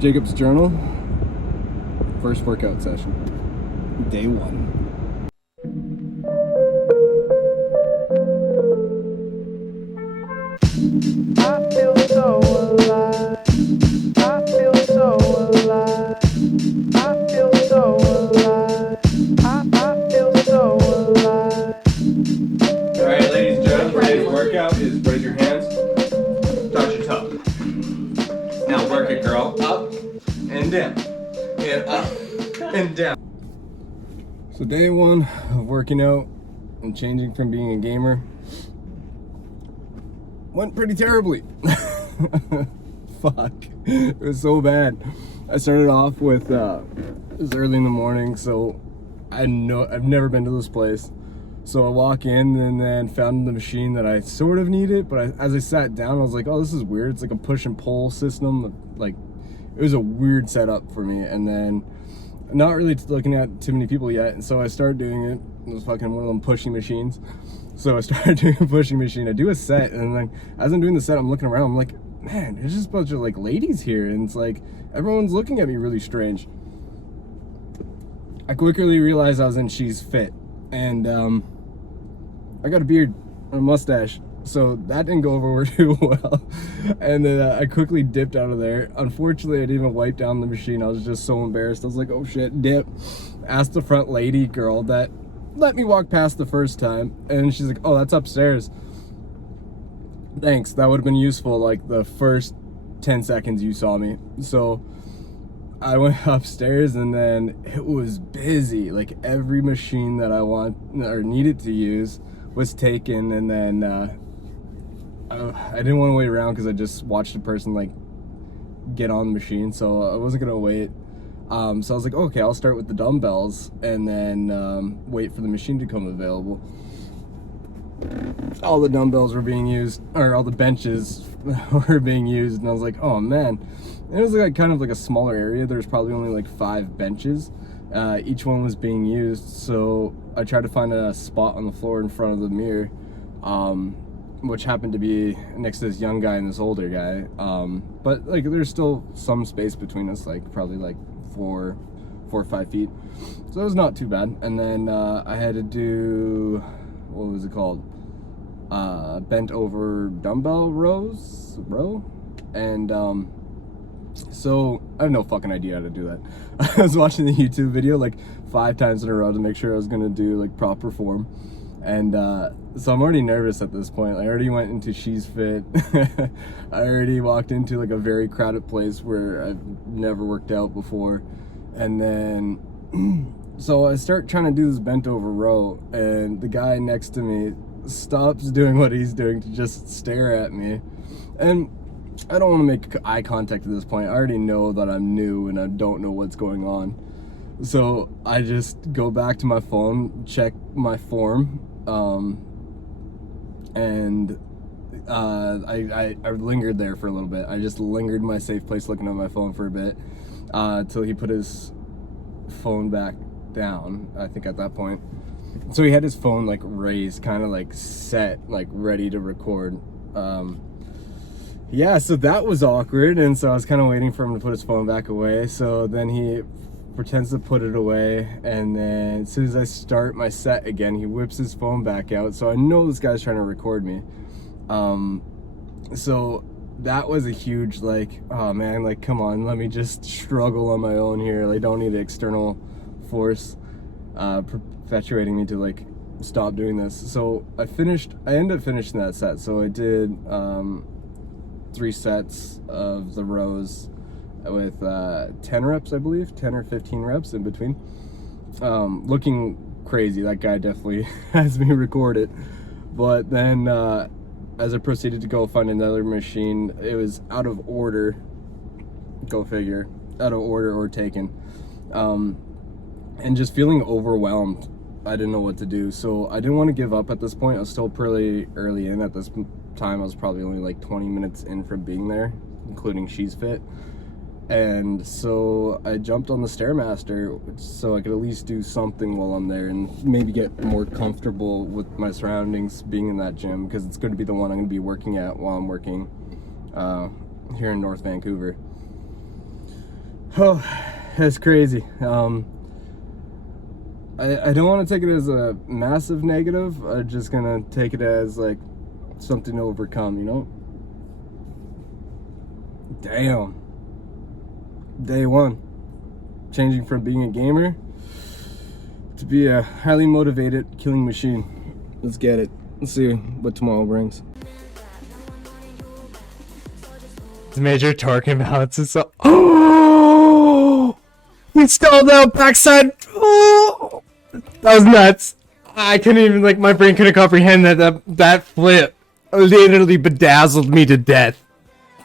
Jacob's journal, first workout session, day 1. I feel so alive. I feel so alive. I feel so alive. I feel so alive. All right, ladies and gentlemen, today's workout is raise your hands, touch your toe. Now work it, girl. Up and down, and up and down. So day 1 of working out and changing from being a gamer went pretty terribly. Fuck, it was so bad. I started off with it was early in the morning, so I've never been to this place. So I walk in and then found the machine that I sort of needed, but as I sat down, I was like, oh, this is weird. It's like a push and pull system. Like, it was a weird setup for me. And then not really looking at too many people yet, and so I started doing it. It was fucking one of them pushing machines. So I started doing a pushing machine. I do a set, and then as I'm doing the set, I'm looking around. I'm like, man, there's just a bunch of like ladies here, and it's like everyone's looking at me really strange. I quickly realized I was in She's Fit, and I got a beard and a mustache, so that didn't go over too well. And then I quickly dipped out of there. Unfortunately, I didn't even wipe down the machine. I was just so embarrassed. I was like, oh shit, dip. Asked the front lady girl that let me walk past the first time, and she's like, oh, that's upstairs. Thanks, that would have been useful like the first 10 seconds you saw me. So I went upstairs, and then it was busy. Like every machine that I want or needed to use was taken, and then I didn't want to wait around because I just watched a person like get on the machine, so I wasn't gonna wait. So I was like, okay, I'll start with the dumbbells and then wait for the machine to come available. All the dumbbells were being used, or all the benches were being used, and I was like, oh man. And it was like kind of like a smaller area. There's probably only like 5 benches. Each one was being used, so I tried to find a spot on the floor in front of the mirror, which happened to be next to this young guy and this older guy. But like there's still some space between us, like probably like 4 or 5 feet. So it was not too bad. And then I had to do, what was it called? Bent over dumbbell row. And so I have no fucking idea how to do that. I was watching the YouTube video like 5 times in a row to make sure I was gonna do like proper form. And so I'm already nervous at this point. I already went into She's Fit. I already walked into like a very crowded place where I've never worked out before. And then so I start trying to do this bent over row, and the guy next to me stops doing what he's doing to just stare at me. And I don't want to make eye contact at this point. I already know that I'm new and I don't know what's going on. So I just go back to my phone, check my form, and I lingered there for a little bit. I just lingered in my safe place looking at my phone for a bit till he put his phone back down, I think at that point. So he had his phone like raised, kind of like set, like ready to record. Yeah, so that was awkward, and so I was kind of waiting for him to put his phone back away. So then he pretends to put it away, and then as soon as I start my set again, he whips his phone back out. So I know this guy's trying to record me. So that was a huge like, oh man, like come on, let me just struggle on my own here. Like, don't need an external force perpetuating me to like stop doing this. So I ended up finishing that set. So I did 3 sets of the rows with 10 reps, I believe, 10 or 15 reps in between. Looking crazy. That guy definitely has me recorded. But then as I proceeded to go find another machine, it was out of order. Go figure. Out of order or taken. And just feeling overwhelmed. I didn't know what to do. So I didn't want to give up at this point. I was still pretty early in at this time. I was probably only like 20 minutes in from being there, including She's Fit. And so I jumped on the Stairmaster so I could at least do something while I'm there and maybe get more comfortable with my surroundings being in that gym, because it's going to be the one I'm going to be working at while I'm working here in North Vancouver. Oh, that's crazy. I don't want to take it as a massive negative. I'm just gonna take it as like something to overcome, you know? Damn. Day one. Changing from being a gamer to be a highly motivated killing machine. Let's get it. Let's see what tomorrow brings. Major torque imbalance is so. Oh! He stalled out backside. Oh! That was nuts. I couldn't even, like, my brain couldn't comprehend that flip literally bedazzled me to death.